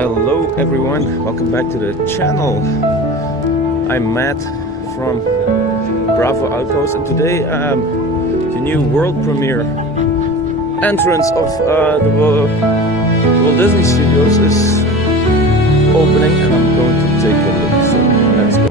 Hello everyone, welcome back to the channel. I'm Matt from Bravo Outpost, and today the new world premiere entrance of the Walt Disney Studios is opening, and I'm going to take a look, so let's go.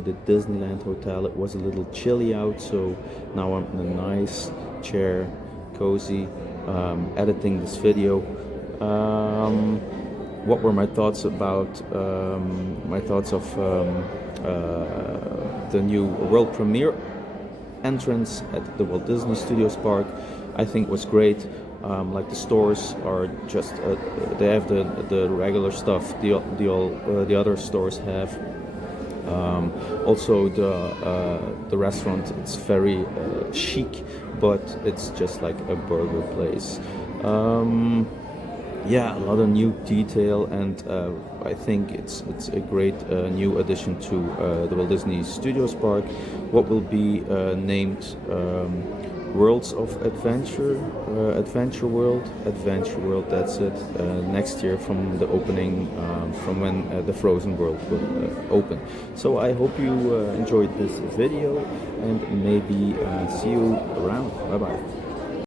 to the Disneyland hotel. It was a little chilly out, so now I'm in a nice chair, cozy, editing this video. What were my thoughts about the new world premiere entrance at the Walt Disney Studios park? I think was great. Like the stores are just they have the regular stuff the other stores have. Also the restaurant, it's very chic, but it's just like a burger place. Yeah, a lot of new detail, and I think it's a great new addition to the Walt Disney Studios park. What will be named Worlds of Adventure, Adventure World, that's it, next year from the opening, from when the Frozen World will open. So I hope you enjoyed this video, and maybe see you around. Bye bye.